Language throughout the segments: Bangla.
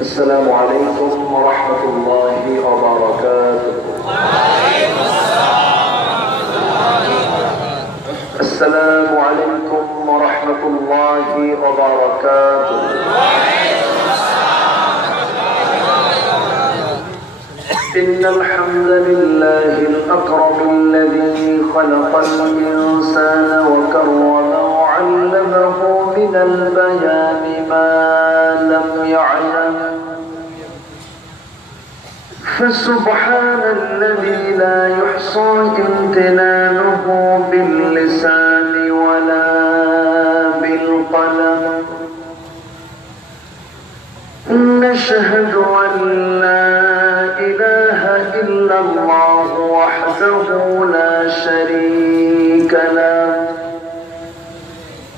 السلام عليكم ورحمة الله وبركاته. وعليكم السلام. السلام عليكم ورحمة الله وبركاته. وعليكم السلام. إن الحمد لله الأكرم الذي خلق الإنسان وكرمه وعلمه من البيان ما لم يعلم، فسبحان الذي لا يحصى امتنانه باللسان ولا بالقلم. نشهد أن لا إله إلا الله وحده لا شريك له،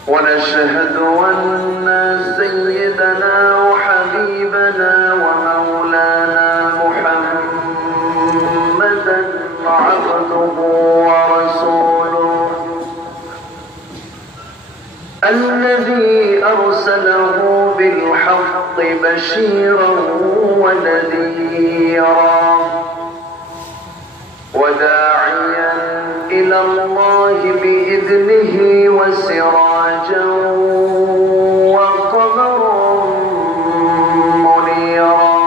ونشهد أن سيدنا وحبيبنا ومولانا محمدا عبده ورسوله الذي أرسله بالحق بشيرا ونذيرا وداعيا إلى الله بإذنه وسراجا وقمرا منيرا.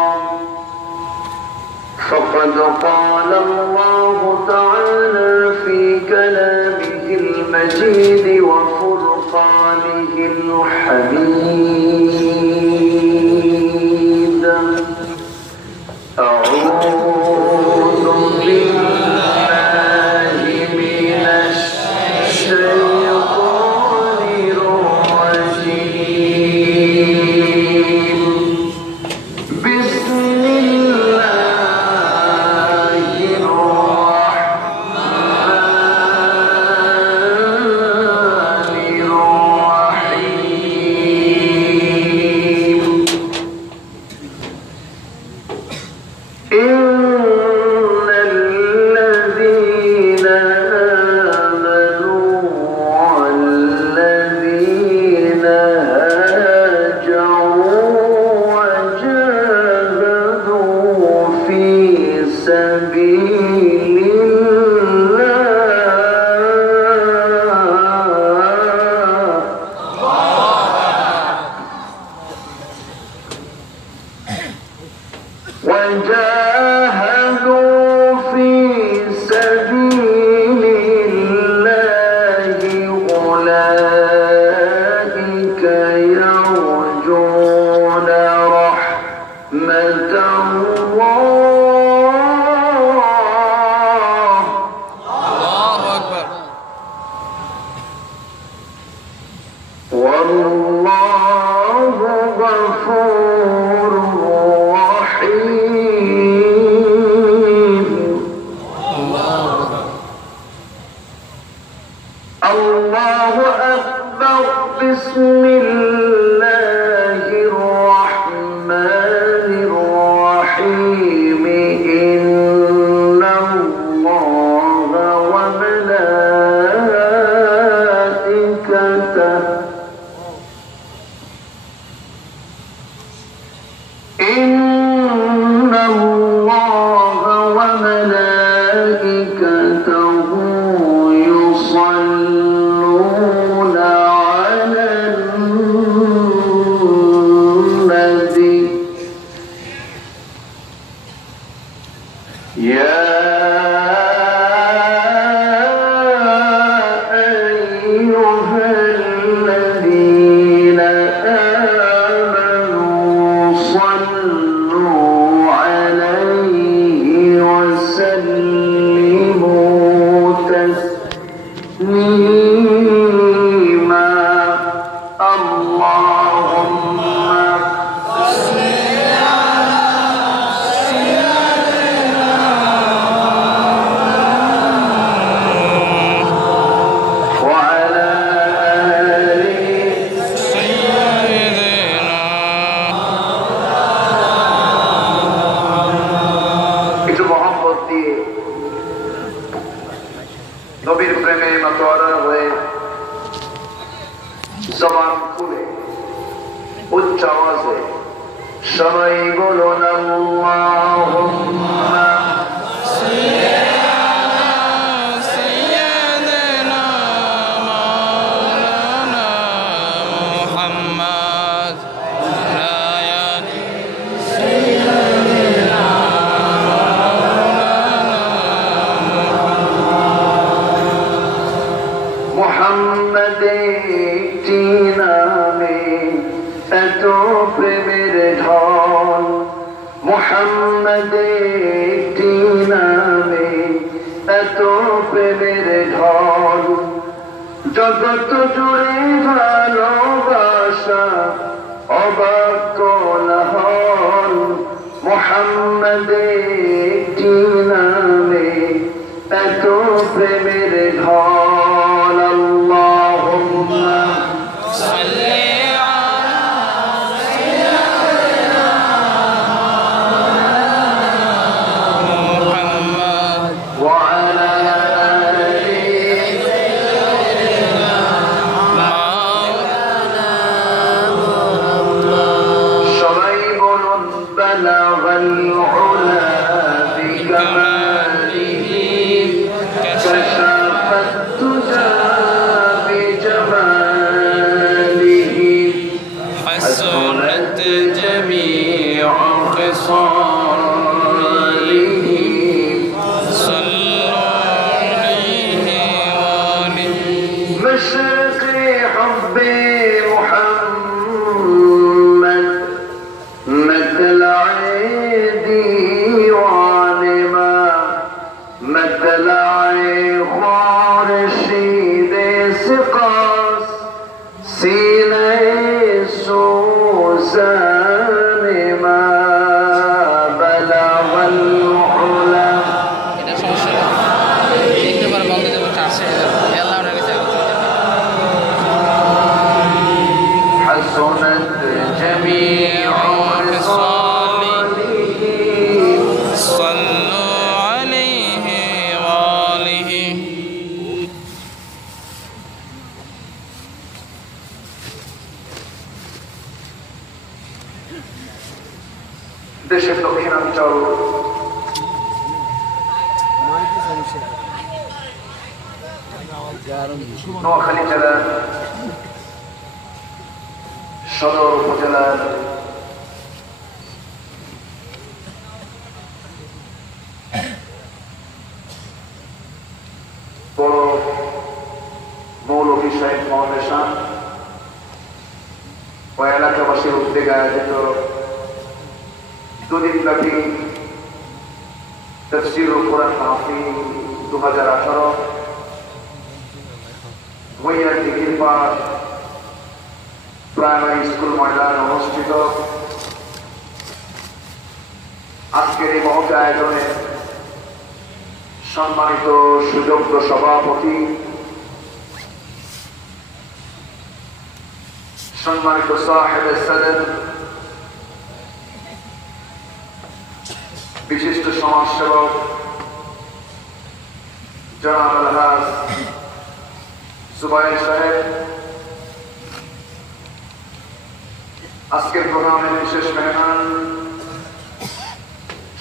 فقد قال الله تعالى في كلامه المجيد وفرقانه الحميد: أعوذ بالله من الشيطان الرجيم. بسم الله الرحمن الرحيم. إن الذين آمنوا والذين هاجروا وجاهدوا في سبيل أولئك يرجون رحمة الله. الله أكبر. والله غفور رحيم. الله أكبر. بسم الله الرحمن الرحيم. إن الله وملائكته يصلون على النبي. নবীর প্রেমে মাতোয়ারা হয়ে জবান খুলে উচ্চ আওয়াজে সবাই বলুন আল্লাহুম্মা মোহাম্মদ একটি নামে এত প্রেমের ঢল, মোহাম্মদ একটি নামে এত প্রেমের ঢল, জগৎ জুড়ে ভালোবাসা অবাক কোলাহল, মোহাম্মদ একটি নামে এত প্রেমের ঢল। আল্লাহুম্মা সাল্লি আলা সাইয়্যিদিনা মুহাম্মদ ওয়া আলা আলি সাইয়্যিদিনা মাওলানা মুহাম্মদ। সবাই বলুন বালাগাল উলা বিকামালিহি كشفت تجا بجماله حسنت جميع خصاله صلوا عليه وآله مشرق حب محمد مطلع ديوان ما مطلع خورشید سقاس سینه سوزن ما بلغ العلا حسنت جميع خصاله صلوا عليه وآله দেশের দক্ষিণাঞ্চল নোয়াখালী জেলার সদর উপজেলার বড় মৌলভী সাহেব ফাউন্ডেশন ও এলাকাবাসীর উদ্যোগে আয়োজিত দুদিনব্যাপী তাফসীরুল কোরআন মাহফিল 2018 ভূঁইয়া দিঘির পাড় প্রাইমারি স্কুল ময়দানে অনুষ্ঠিত। আজকের এই মহৎ আয়োজনে সম্মানিত সুযোগ্য সভাপতি, সম্মানিত সাহেবে সদর, বিশিষ্ট সমাজসেবক জনাব আলহাজ জুবাইর সাহেব, আজকের প্রোগ্রামের বিশেষ মেহমান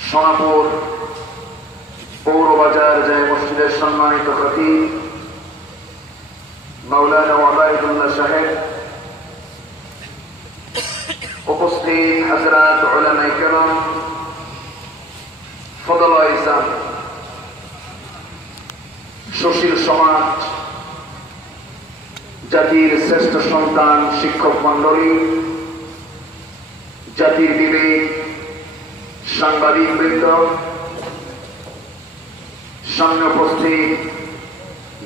সোনাপুর পৌরবাজার জামে মসজিদের সম্মানিত খতিব মাওলানা ওয়াবাইদুল্লাহ সাহেব, উপস্থিত হযরত উলামায়ে কেরাম, ফদলা ইসলাম, সুশীল সমাজ, জাতির শ্রেষ্ঠ সন্তান শিক্ষক মন্ডলী, জাতির বিবেক, সাংবাদিক বৃন্দ, সামনে উপস্থিত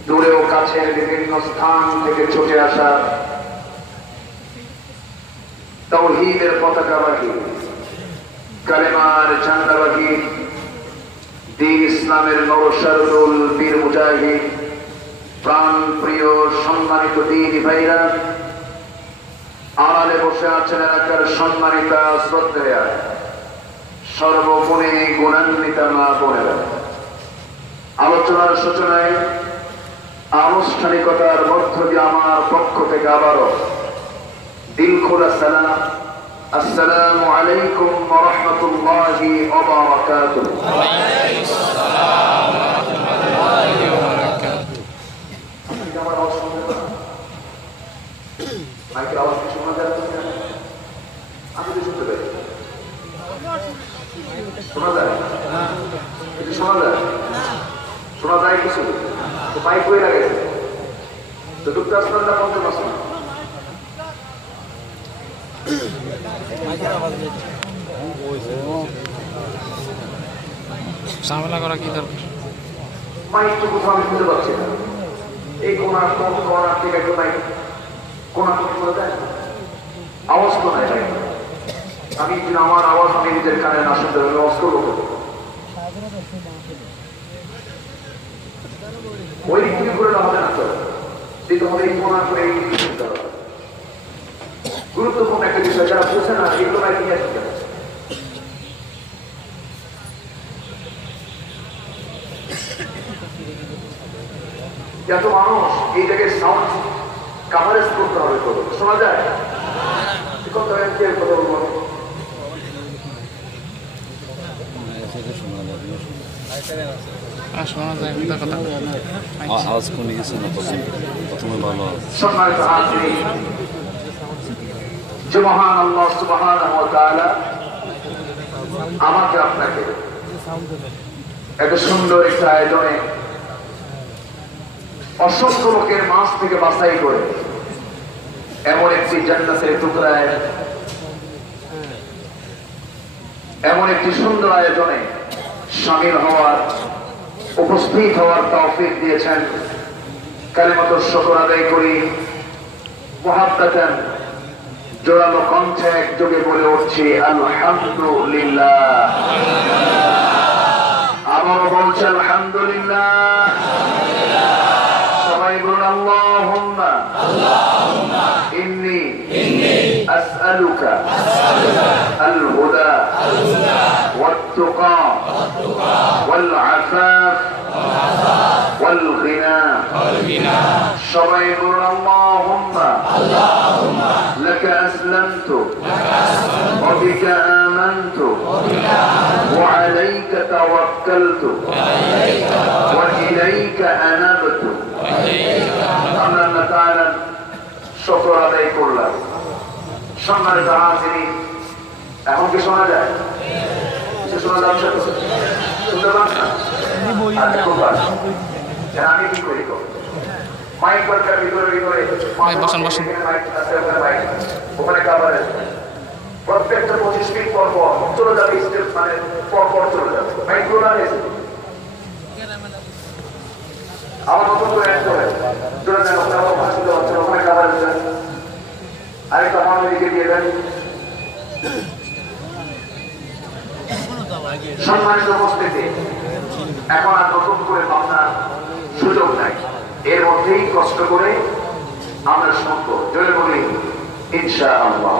দূরে ও কাছের বিভিন্ন স্থান থেকে ছুটে আসা তাওহীদের পতাকাবাহী, কালেমার ঝান্ডাবাহী, দ্বীন ইসলামের নরসারুল বীর মুজাহিদ, প্রাণ প্রিয় সম্মানিত দ্বীনি ভাইরা, আড়ালে বসে আছেন এলাকার সম্মানিতা শ্রদ্ধেয়া, সর্বগুণে গুণান্বিতা মা বোনেরা। আলোচনার সূচনায় আনুষ্ঠানিকতার মধ্য দিয়ে আমার পক্ষ থেকে আবারও দিল খোলা সালাম, আসসালামু আলাইকুম ওয়া রাহমাতুল্লাহি ওয়া বারাকাতুহু। আমার আওয়াজ শুনতে পাচ্ছেন? মাইকের আওয়াজ কি শোনা যাচ্ছে? আমি তো শুনতে পাই। শোনা যায়? কিছু শোনা যায়? শোনা যায় কিছু? তো মাইক হয়ে গেছে চতুর্থ আসমান না পঞ্চম আসমান? ঝামেলা করা কি দরকার? মাইক তো কোথাও আমি শুনতে পাচ্ছি না। এই কোনার থেকে একটু মাইক কোনা থেকে শোনা যায়? আওয়াজ তো নাই ভাই। আমি আমার আওয়াজ আমি নিজের কানে না শুনতে পারলে আওয়াজ করবো। ওই দিক থেকে করে হবে না তো, দিতে হবে এই কোনা করে এই দিকে শুনতে হবে। গুরুত্বপূর্ণ একটা বিষয়, যারা বুঝে না এগুলো মাইক নিয়ে আসতে হবে। যত মানুষ এই জায়গায় সাউন্ড কাভারেজ করতে হবে, তো শোনা যায়? কথা বলবো শোনা যায় কথা আওয়াজ কমে গেছে না? প্রথমে ভালো সম্মানিত হাজিরিন, যে মহান আল্লাহ সুবহানাহু ওয়া তাআলা আমাকে আপনাকে এত সুন্দর একটা আয়োজনে অসংখ্য লোকের মাঝ থেকে বাছাই করে এমন একটি জান্নাতের টুকরায়, এমন একটি সুন্দর আয়োজনে শামিল হওয়ার, উপস্থিত হওয়ার তৌফিক দিয়েছেন। কালিমাতুর শুকর আদায় করি, মুহাব্বাতান জোরালো কণ্ঠে একযোগে বলে উঠছি আলহামদুলিল্লাহ। আবারও বলছি আলহামদুলিল্লাহ। সবাই বলুন আল্লাহুম্মা ইন্নী আসআলুকা আল-হুদা ওয়াত-তুকা ওয়াল-আফাফ ওয়াল-গিনা। সবাই বলুন আল্লাহুম্মা লাকা আসলামতু ওয়া বিকা আমানতু ওয়া আলাইকা তাওয়াক্কালতু ওয়া ইলাইকা আনাবতু। আমরা আল্লাহ তাআলার শুকর আদায় করলাম। সম্মানিত হাজিরিন, এখন কি শোনা যায়? শোনা যাচ্ছে? শুনতে পাচ্ছেন? আমি কি করি? মাইক দরকার, ভিতরে ওখানে কাভার প্রত্যেকটা 25 মিনিট পর পর চলে যাবে, স্টেপ মানে পর পর চলে যাবে। মাইক গুলো আমার নতুন করে আসতে হবে, চলে যান ওখানে কাভার দেন। আরেকটা আমার দিকে দিয়ে দেন। সম্মানিত উপস্থিতি, এখন আর নতুন করে ভাবনার সুযোগ নাই। এর মধ্যেই কষ্ট করে আমরা শুনবো। জোরে বলি ইনশাআল্লাহ।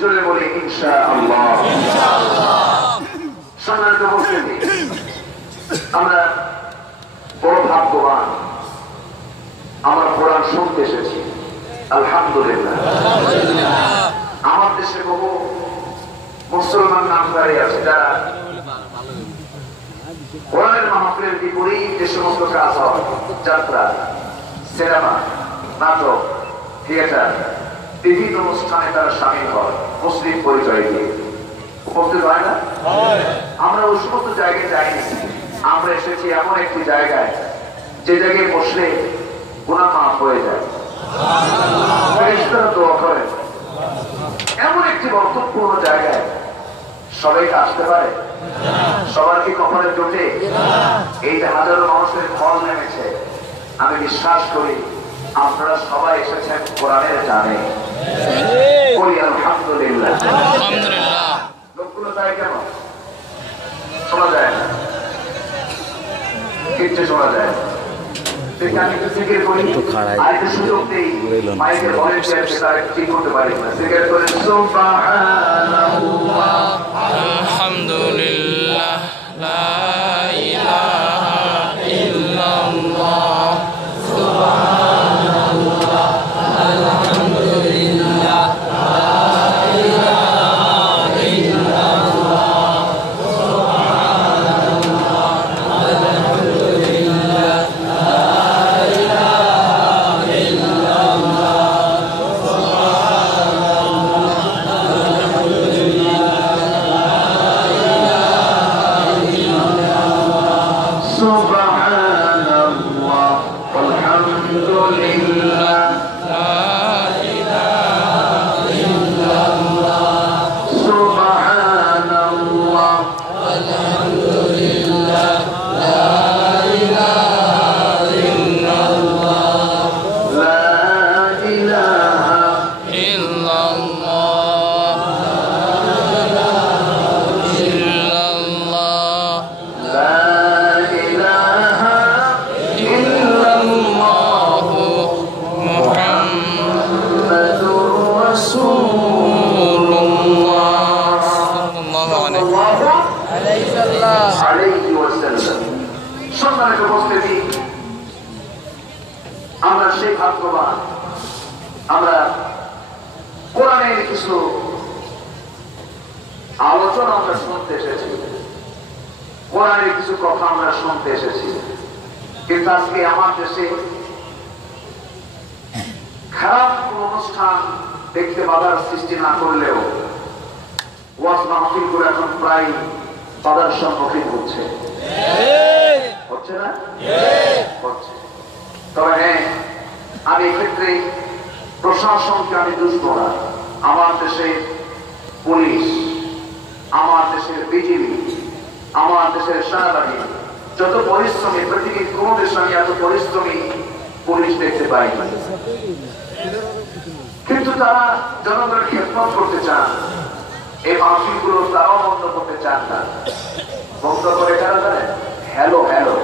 জোরে বলি ইনশাআল্লাহ। সম্মানিত উপস্থিতি, আমরা বড় ভাগ্যবান, আমরা কোরআন শুনতে এসেছি। আলহামদুলিল্লাহ। আমার দেশে বহু মুসলমান নামধারী আছে যারা কোরআনের মাহফিলের বিপরীত যে সমস্ত কাজ হয়, যাত্রা, সিনেমা, নাটক, থিয়েটার, বিভিন্ন অনুষ্ঠানে তারা সামিল হয় মুসলিম পরিচয় দিয়ে। উপস্থিত হয় না? আমরা ওই সমস্ত জায়গায় যাইনি। আমরা এসেছি এমন একটি জায়গায় যে জায়গায় বসলে গুনাহ মাফ হয়ে যায়, ফেরেশতারা দোয়া করে। এমন একটি বরকতপূর্ণ জায়গায় সবাই আসতে পারে? সবার কি কপালে জোটে? এই যে হাজারো মানুষের ফল নেমেছে, আমি বিশ্বাস করি আপনারা সবাই এসেছেন কোরআনের টানে। বলি আলহামদুলিল্লাহ। আলহামদুলিল্লাহ। লোকগুলো তাই কেন শোনা যায় না, কিচ্ছু শোনা যায় না। আমি একটু জিকির করি, আর একটু সুযোগ দেই, মাইকের ভলেন্টিয়ার তারা ঠিক করতে পারি না। জিকির করে সুবহানাল্লাহ, আলহামদুলিল্লাহ, লা ইলাহা ইল্লাল্লাহ, সুবহানাল্লাহ, আলহামদুলিল্লাহ, লা ইলাহা ইল্লাল্লাহ, সুবহানাল্লাহ, আলহামদুলিল্লাহ, লা ইলাহা ইল্লাল্লাহ, সুবহানাল্লাহ, আলহামদুলিল্লাহ, লা ইলাহা ইল্লাল্লাহ, সুবহানাল্লাহ, আলহামদুলিল্লাহ, লা ইলাহা ইল্লাল্লাহ, লা ইলাহা ইল্লাল্লাহ, ইল্লাল্লাহ, লা ইলাহা ইল্লাল্লাহ, মুহাম্মাদুর রাসূলুল্লাহ সাল্লাল্লাহু আলাইহি ওয়াসাল্লাম। সম্মানিত উপস্থিতি, আমরা সেই ভাগ্যবান, আমরা কোরআনের কিছু আলোচনা আমরা শুনতে এসেছি, কোরআনের কিছু কথা আমরা শুনতে এসেছি। কিন্তু আজকে আমার দেশে খারাপ কোন অনুষ্ঠান দেখতে বাধার সৃষ্টি না করলেও ওয়াজ মাহফিল করে এখন প্রায় বাধার সম্মুখীন হচ্ছে না? হচ্ছে। তবে হ্যাঁ, আমি এক্ষেত্রে প্রশাসনকে আমি দুষ্ট না। আমার দেশে পুলিশ, আমার দেশের বিজিবি, আমার দেশের সেনাবাহিনী যত পরিশ্রমী, পৃথিবীর কোন দেশে আমি এত পরিশ্রমী পুলিশ দেখতে পাই না। কিন্তু তারা জনগণের খেদমত করতে চান, এই মাহফিলগুলো তারাও বন্ধ করতে চান না। বন্ধ করে কারা জানে? হ্যালো হ্যালো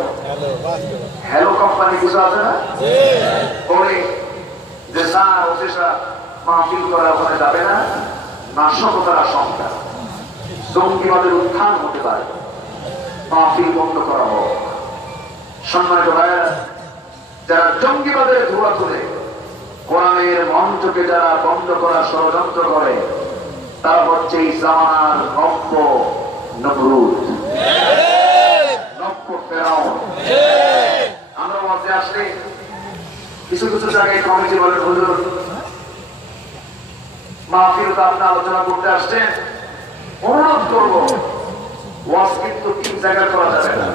হ্যালো কোম্পানি কিছু আছে না, বলে যে স্যার অফিসা মাহফিল করা ওখানে যাবে না, নাশকতার আশঙ্কা, জঙ্গিবাদের উত্থান হতে পারে, মাহফিল বন্ধ করা হোক। সম্মানিত ভাইয়েরা, যারা জঙ্গিবাদের ধোয়া তুলে কোরআনের মঞ্চকে যারা বন্ধ করার ষড়যন্ত্র করে, তারা হচ্ছে এই জামানার নব্য নমরুদ, নব্য ফেরাউন। আমরা মধ্যে আসলে কিছু কিছু জায়গায় কমিটি বলেন, হুজুর মাহফিল তো আপনি আলোচনা করতে আসছেন, অনুরোধ করবো ওয়াজ কিন্তু 3 জায়গায় করা যাবে না,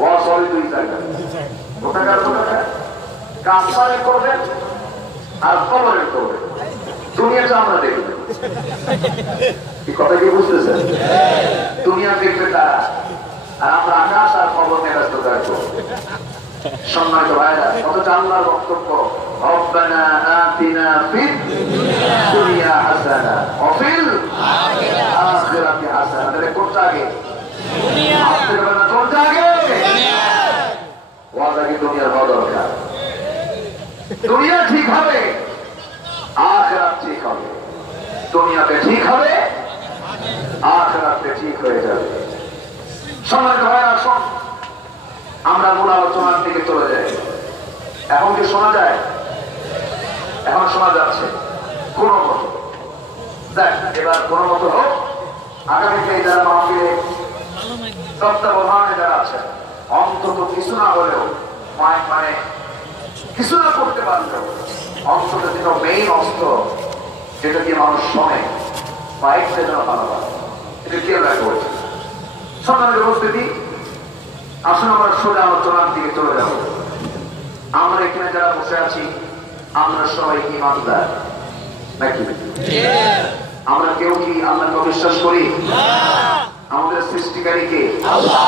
ওয়াজ হয় 2 জায়গায়। কোথাকার কাজপারে করবেন আর কবরে করবেন, দুনিয়াটা আমরা দেখবেন। কি কথা কি বুঝতেছেন? দুনিয়া দেখবে তারা, আর আমরা আকাশ আর খবর নিয়ে ব্যস্ত থাকবো। সম্মানিত ভাইরা, অথচ আল্লাহর বক্তব্য রব্বানা আতিনা ফিদ দুনিয়া হাসানা ওয়া ফিল আখিরাতি হাসানা। তাহলে কোনটা আগে? দুনিয়া। আখিরাত কোনটা আগে? দুনিয়া। ওয়াজ আগে দুনিয়ার হওয়া দরকার। দুনিয়া ঠিক হবে, আখিরাত ঠিক হবে। দুনিয়াতে ঠিক হবে, আখিরাতে ঠিক হয়ে যাবে। সম্মানিত ভাইরা, আসুন আমরা মূল আলোচনার দিকে চলে যাই। এখন কি শোনা যায়? এখন শোনা যাচ্ছে কোন মতো। দেখ, এবার কোন মতো হোক। আগামীতে যারা মাহফিলে তত্ত্বাবধানে যারা আছেন, অন্তত কিছু না হলেও মানে কিছু না করতে পারলেও অন্তত যেন মেইন অস্ত্র যেটা দিয়ে মানুষ শোনে, মাইকটা যেন ভালো হয়, এটা কেউ না করছে। সম্মানিত উপস্থিতি, আসলে আমরা সোজা আলোচনার দিকে চলে যাব। আমরা এখানে যারা বসে আছি, আমরা সবাই ইমানদার নাকি? আমরা কেউ কি আল্লাহকে বিশ্বাস করি? আমাদের সৃষ্টিকারী কে? আল্লাহ।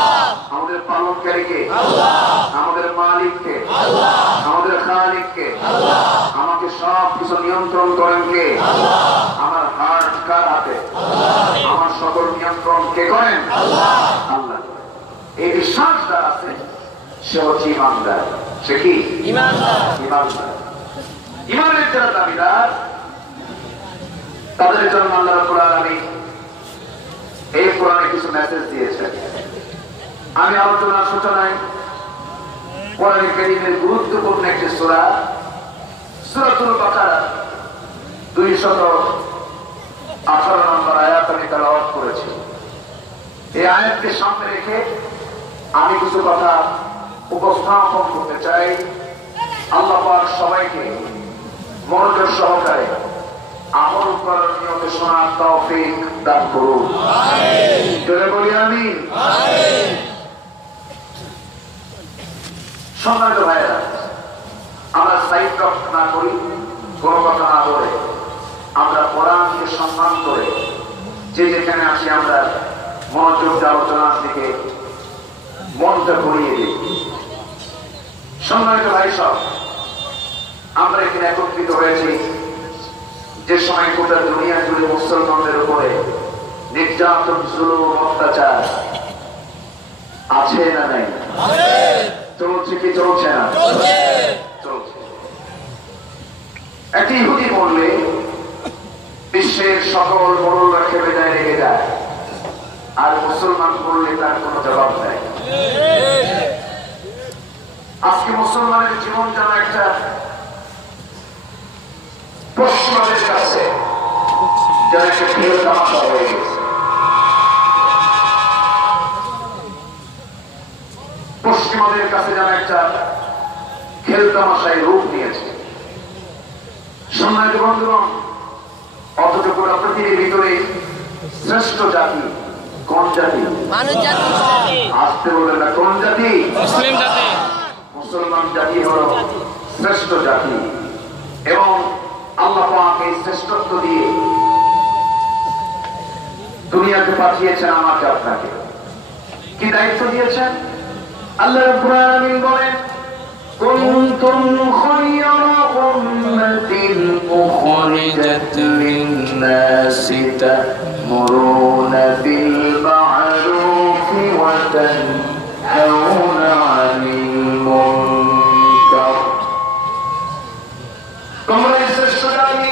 আমাদের পালনকারী কে? আল্লাহ। আমাদের মালিক কে? আল্লাহ। আমাদের খালিক কে? আল্লাহ। আমাকে সব কিছু নিয়ন্ত্রণ করেন কে? আল্লাহ। আমার হার্ট কার হাতে? আল্লাহ। আমার সকল নিয়ন্ত্রণ কে করেন? আল্লাহ। আল্লাহ। এই বিশ্বাস যার আছে সে হচ্ছে ইমানদার। সে কি? ইমানদার। ইমানদার। ইমানের যারা দাবিদার তাদের জন্য আল্লাহ রাব্বুল আলামিন এই কোরআনে কিছু মেসেজ দিয়েছেন। আমি আলোচনার সূচনায় কোরআন কারীমের গুরুত্বপূর্ণ একটি সূরা সূরাতুল বাকারা 218 নম্বর আয়াত আমি তেলাওয়াত করেছি। এই আয়াতকে সামনে রেখে আমি কিছু কথা উপস্থাপন করতে চাই। আল্লাহ পাক সবাইকে মনোযোগ সহকারে আমল করার নিয়তে শোনার তৌফিক দান করুন। আমিন। জোরে বলি আমিন। আমিন। সম্মানিত ভাইরা, আমরা সাইড টক না করি, কোনো কথা না বলে আমরা কোরআনকে সম্মান করে যে যেখানে আসি আমরা মনোযোগ আলোচনার দিকে মনটা ঘুরিয়ে দিই। সম্মানিত ভাই সব, আমরা এখানে একত্রিত হয়েছি যে সময় গোটা দুনিয়া জুড়ে মুসলমানদের উপরে নির্যাতন, জুলুম, অত্যাচার আছে না নাই? চলছে কি চলছে না? চলছে। একটি ইহুদি বললে বিশ্বের সকল মোড়লরা খেপে যায়, রেগে যায়, আর মুসলমান বললে তার কোন জবাব নেই। আজকে মুসলমানের জীবন যেন একটা পশ্চিমাদের কাছে যেন একটা খেল তামাশা হয়ে গেছে। পশ্চিমাদের কাছে যেন একটা খেল তামাশায় রূপ নিয়েছে। সম্মানিত বন্ধুগণ, অথচ পুরো পৃথিবীর ভিতরে শ্রেষ্ঠ জাতি কোন জাতি? মানব জাতি। আসতে বলে না, কোন জাতি? মুসলিম জাতি। মুসলমান জাতি হলো শ্রেষ্ঠ জাতি এবং আল্লাহ পাক এই শ্রেষ্ঠত্ব দিয়ে দুনিয়াতে পাঠিয়েছেন আমাকে আপনাকে। কি দায়িত্ব দিয়েছেন? আল্লাহ রাব্বুল আলামিন বলেন, কুনতুম খায়রা উম্মাতিন উখরিজাত লিন-নাসি তা'মুরুনা বিল মা'রুফি ওয়া তানহাউনা 'আনিল মুনকার। তোমরা শ্রেষ্ঠ জাতি,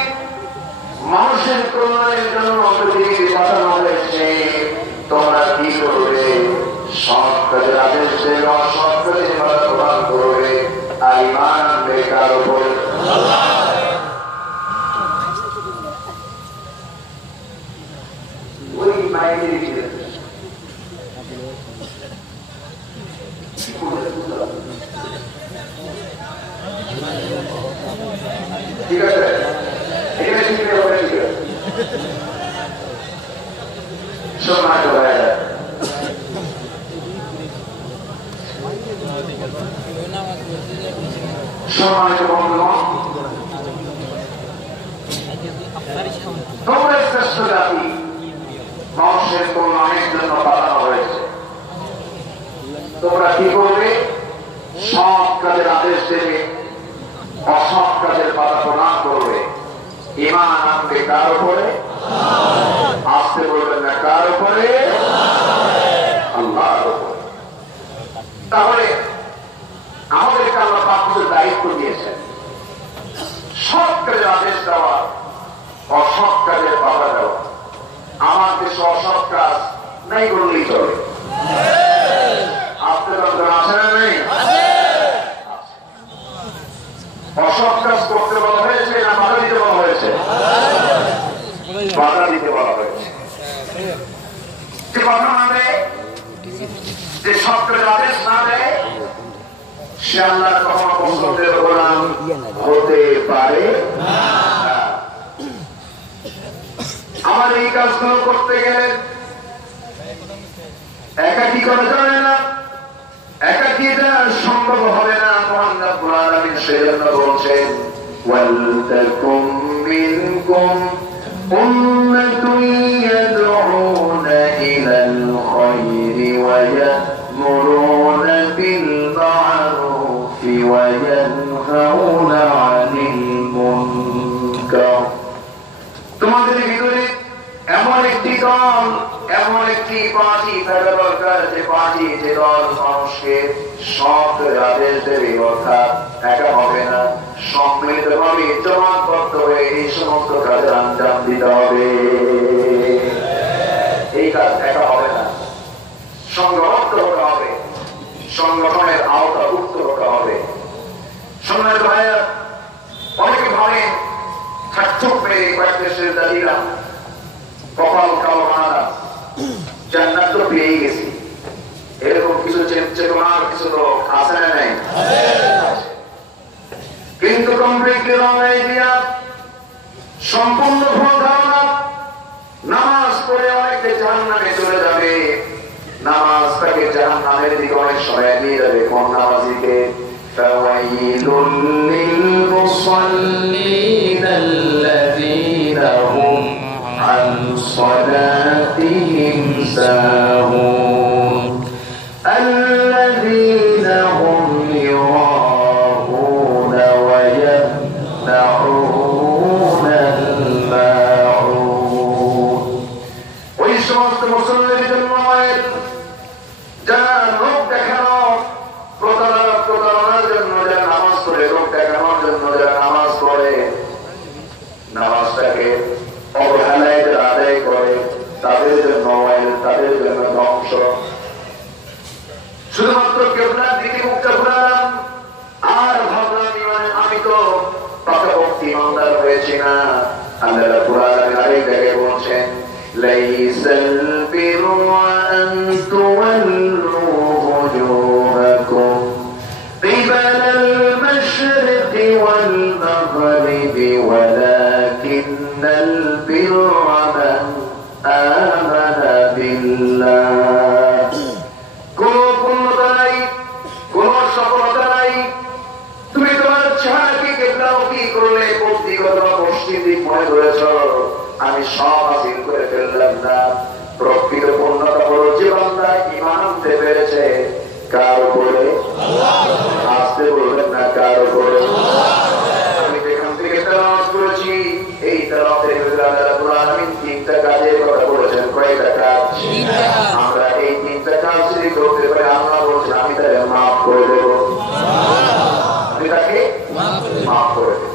মানুষের কল্যাণের জন্য পৃথিবীতে পাঠানো হয়েছে। তোমরা কি করবে? সৎ কাজের আদেশ দেবে, অসৎ কাজের বাধা প্রদান করবে, আর ঈমান আনবে কার উপর? ওই মাইনের ঠিক আছে, এখানে শিখতে হবে। ঠিক আছে, সম্মানিত ভাইরা, সম্মানিত বন্ধুগণ, তোমরা শ্রেষ্ঠ জাতি, মানুষের কল্যাণের জন্য পাঠানো হয়েছে। তোমরা কি করবে? সৎ কাজের আদেশ দেবে, অসৎ কাজের বাধা প্রদান করবে, ঈমান আনবে কার উপরে? আসতে বলবেন না, কার উপরে? আল্লাহর উপরে। তাহলে আমাদেরকে আল্লাহ পাক কিছু দায়িত্ব দিয়েছেন, সৎ কাজের আদেশ দেওয়া, অসৎ কাজের বাধা দেওয়া। আমার দেশে অসৎ কাজ নাই বললেই চলে। আপনার আছে না নেই? অসৎ কাজ করতে বলা হয়েছে না বাধা দিতে বলা হয়েছে? বাধা দিতে বলা হয়েছে। যে কথা মানে যে সৎ কাজের আদেশ না দেয় সে আল্লাহর কখনো পছন্দের গোলাম হতে পারে না। আমার এই কাজগুলো করতে গেলে একাকী করা যাবে না, একাকী এটা সম্ভব হবে না। মহান রব্বুল আলামিন সেজন্য বলছেন, ওয়ালতাকুম মিনকুম উম্মাতুন ইয়াদউনা ইলাল তোমাদের ভিতরে এমন একটি দল, এমন একটি পার্টি থাকা দরকার, যে পার্টি, যে দল মানুষকে সৎ আদেশ দেবে, অর্থাৎ একা হবে না, সম্মিলিতভাবে জমাটবদ্ধ হয়ে এই সমস্ত কাজের আঞ্জাম দিতে হবে। এই কাজ একা হবে না, সংঘবদ্ধ হতে হবে, সংগঠনের আওতাভুক্ত হতে হবে। সম্মানিত ভাইয়া, অনেকে ভাবে থাকছুক মেরে কয়েকটা সেজদা দিলাম, কপাল কালো বানালাম, জান্নাত তো পেয়ে গেছি, এরকম কিছু চেতনার কিছু লোক আছে না নাই? কিন্তু কমপ্লিটলি রং আইডিয়া, সম্পূর্ণ ভুল ধারণা। নামাজ পড়ে অনেকে জাহান্নামে চলে যাবে, নামাজ তাকে জাহান্নামের দিকে অনেক সময় নিয়ে যাবে। কোন নামাজিকে? ফাওয়াইলুল লিল মুসাল্লিনা আল্লাযীনা হুম আন সালাতিহিম সাহুন আল্লাযীনা হুম ইউরাউনা ওয়া ইয়ামনাউনাল মাউন। ওই সমস্ত মুসল্লিদের জন্য যারা লোক দেখানো, প্রতারণার জন্য যারা নামাজ পড়ে, লোক দেখানোর জন্য যারা নামাজ পড়ে, নামাজটাকে অবহেলায় যারা আদায় করে, তাদের জন্য তাদের জন্য ধ্বংস। শুধুমাত্র কেবলার দিকে মুখটা ঘুরালাম আর ভাবলাম আমি তো পাকাপোক্ত ইমানদার হয়েছি না। আল্লাহ রাব্বুল আলামিন আরেক জায়গায় বলছেন, লাইসাল বিরু আন তুওয়াল্লু ওজুহাকুম কিবালাল মাশরিকি ওয়াল মাগরিবি ওয়ালাকিন্নাল বিররা মান আমানা বিল্লাহ। কোন পূর্ণতা নাই, কোন সফলতা নাই, তুমি তোমার চেহারাকে কেবলামুখী করলে, ব্যক্তিগত পশ্চিম দিক মনে করেছ, আমি সব হাসিল করে ফেললাম না। প্রকৃত পূর্ণতা হলো যে বান্দা ঈমান আনতে পেরেছে। কার উপরে? আসতে বলবেন না, কার উপরে? আমি যেখান থেকে তেলাওয়াত করেছি, এই তেলাওয়াতের ভিতরে আল্লাহ রাব্বুল আলামিন তিনটা কাজের কথা বলেছেন। কয়টা কাজ? আমরা এই তিনটা কাজ যদি করতে পারি, আল্লাহ বলছেন আমি তাকে মাফ করে দেব, আমি তাকে মাফ করে দেব।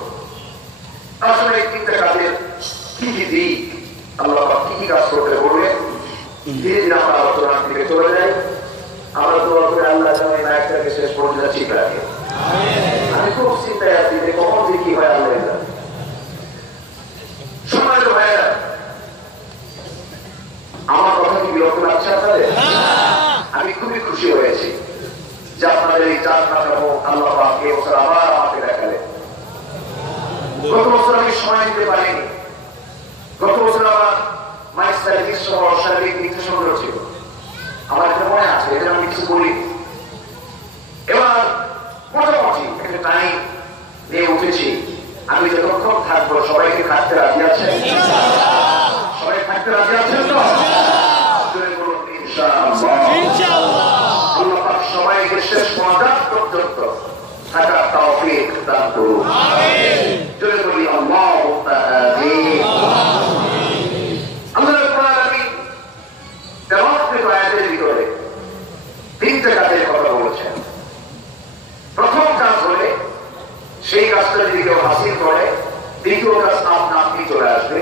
আসলে এই তিনটা কাজের কি কি দিক, আল্লাহ কি কি কাজ করতে বলবে, ধীরে ধীরে আমরা আলোচনার দিকে চলে যাই। আমরা তো আল্লাহ জানি না একটাকে শেষ পর্যন্ত ঠিক রাখে। আমি খুব চিন্তায় আছি যে কখন যে কি হয় আল্লাহ জানে। সম্মানিত ভাইয়েরা, আমার কথা কি বিরক্ত লাগছে আপনাদের? আমি খুবই খুশি হয়েছি যে আপনাদের এই চার কাঠামো আল্লাহ পাক এই বছর আবার আমাকে দেখালেন। গত বছর আমি সময় দিতে পারিনি। গত বছর আমার মাইক সার্ভিস সহ শারীরিক নির্দেশন ছিল, আমার একটা মনে আছে, এটা আমি কিছু বলি। এবার মোটামুটি একটা টাইম নিয়ে উঠেছি। আমি যতক্ষণ থাকবো সবাইকে থাকতে রাজি আছেন? সবাই থাকতে রাজি আছেন তো? বলুন ইনশাআল্লাহ। আল্লাহ পাক সবাইকে শেষ পর্যন্ত পর্যন্ত থাকার তৌফিক দান করুন। জোরে বলি আল্লাহুম্মা আমিন। আল্লাহ রাব্বুল আলামিন তেলাওয়াতের আয়াতের ভিতরে তিনটা কাজের কথা বলেছেন। প্রথম কাজ হলে সেই কাজটা যদি কেউ হাসিল করে, দ্বিতীয় কাজ আপনা আপনি চলে আসবে,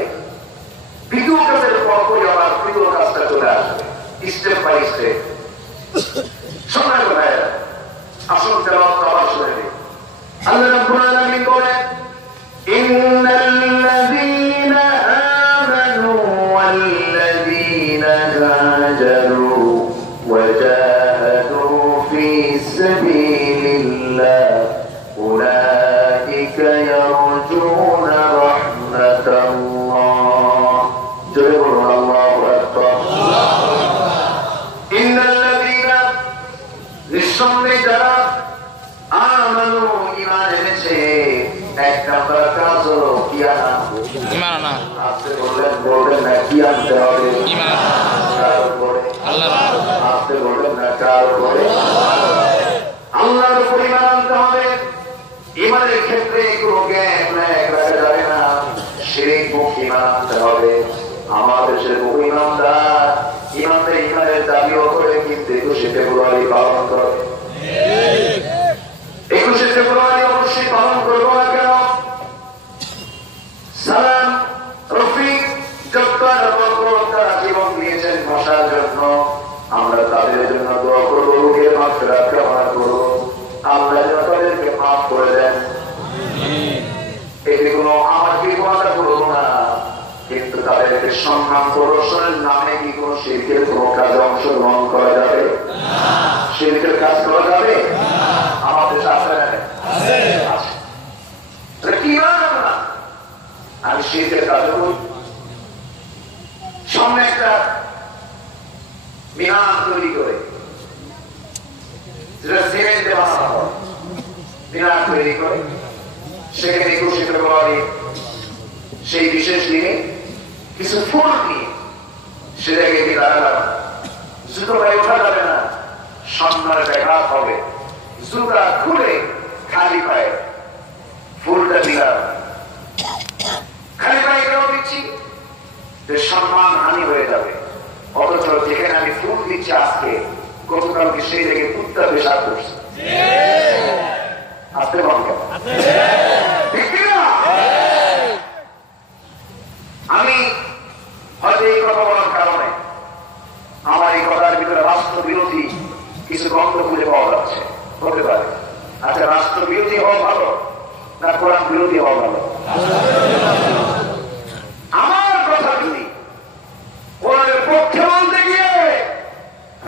দ্বিতীয় কাজের পরপরই আবার তৃতীয় কাজটা চলে আসবে, স্টেপ বাই স্টেপ। সম্মানিত ভাইয়েরা, আসল তেলাওয়াতটা আবার শুনে নিন। আল্লাহ রাব্বুল আলামিন বলেন, ইন্নাল্লাযীনা আমানু ওয়াল্লাযীনা হাজারু ওয়াজাহাদু ফী সাবিলিল্লাহ উলাইকা ইয়ারজুনা রাহমাতাল্লাহ। জোরে বলুন আল্লাহু আকবার। ইন্নাল্লাযীনা, নিঃসন্দেহে যারা আমানু, ঈমান এনেছে, এক নাম্বার কাজ হলো কি আনা? ঈমান আনা। আপনি বলবেন না কি আনতে হবে? ঈমান। কার উপরে? আল্লাহর। আপনি বলবেন না কার উপরে? আল্লাহর উপরে ঈমান আনতে হবে। ঈমানের ক্ষেত্রে কোনো জ্ঞান রাখা যাবে না, শিরিক মুক্ত ঈমান আনতে হবে। আমাদের দেশের বহু ইমানদার ইমানের দাবিও করে কিন্তু 21শে ফেব্রুয়ারি পালন করে। 21শে ফেব্রুয়ারি অবশ্যই পালন করবো না কেন? সালাম রফিক জব্বার তারা জীবন দিয়েছেন ভাষার জন্য। আমরা তাদের জন্য দোয়া করবো, রুহের মাগফিরাত কামনা করবো। আল্লাহ যেন তাদেরকে মাফ করে দেন। এটি কোনো আমার বিপদটা করবো না, কিন্তু তাদেরকে সম্মান প্রদর্শনের নামে কি কোনো শিরকের কোনো কাজে অংশগ্রহণ করা যাবে? শিরকের কাজ করা যাবে? আমাদের সাথে কি না আমি শিরকের কাজ করি। সামনে একটা মিনার তৈরি করে যেটা সিমেন্টে বানানো হয়, মিনার তৈরি করে সেখানে 21শে ফেব্রুয়ারি সেই বিশেষ দিনে কিছু ফুল নিয়ে সেটাকে দাঁড়ালাম। জুতো গায়ে ওঠা যাবে না, সম্মানের ব্যাঘাত হবে। জুতা খুলে খালি পায়ে ফুলটা দিলাম। খালি পায়ে কেন দিচ্ছি? যে সম্মান হানি হয়ে যাবে। অথচ যেখানে আমি ফুল দিচ্ছি আজকে, গতকালকে সেই জায়গায় কুত্তা পেশাব করছে। আসতে পারবে আমি হয়তো এই কথা বলার কারণে আমার এই কথার ভিতরে রাষ্ট্র বিরোধী কিছু গন্ধ খুঁজে পাওয়া যাচ্ছে, হতে পারে। আচ্ছা, রাষ্ট্র বিরোধী হওয়া ভালো না কোরআন বিরোধী হওয়া ভালো? আমার কথা যদি কোরআনের পক্ষে বলতে গিয়ে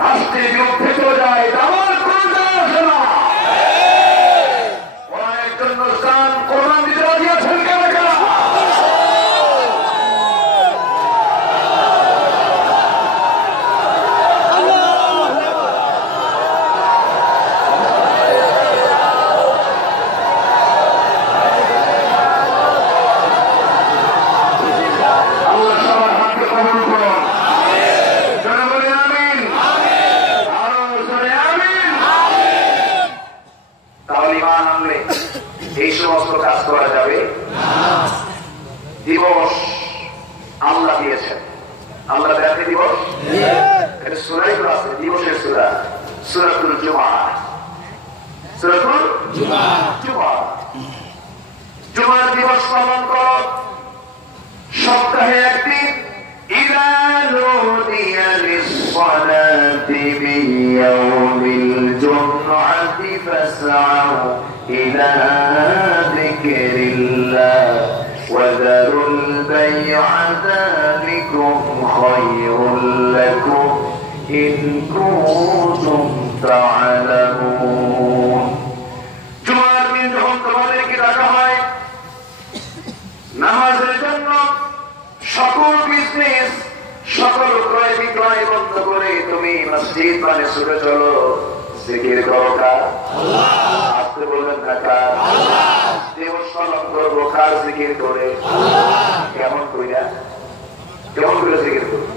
রাষ্ট্রের বিরুদ্ধে চলে যায়, আমার কোন যায় আসে না। কোরআনের জন্য স্থান কোরআন দিতে রাজি আছেন কেন? এই সমস্ত কাজ করা যাবে? দিবস আল্লাহ দিয়েছেন। আল্লাহ দেখে দিবস, এটা সূরাই তো আছে, দিবসের সূরা, সূরাতুল জুমআহ। সূরাতুল জুমআহ, জুমার দিবস পালন করো সপ্তাহে একদিন। ইযা নুদিয়া লিস-সালাতি মিন ইয়াউমিল জুমআতি ফাসআউ ইলা যিকরিল্লাহ ওয়া যারুল বাই'a যালিকুম খায়রুল লাকুম ইন কুনতুম তা'লামুন। জুমার দিন যখন তোমাদেরকে ডাকা হয় নামাজের জন্য, সকল বিজনেস সকল ক্রয় বিক্রয় বন্ধ করে তুমি মসজিদ মানে ছুটে চলো, জিকির করো কার? আসতে বলবেন না কার? দিবস পালন করবো কার জিকির করে? কেমন কইরা জিকির করবো?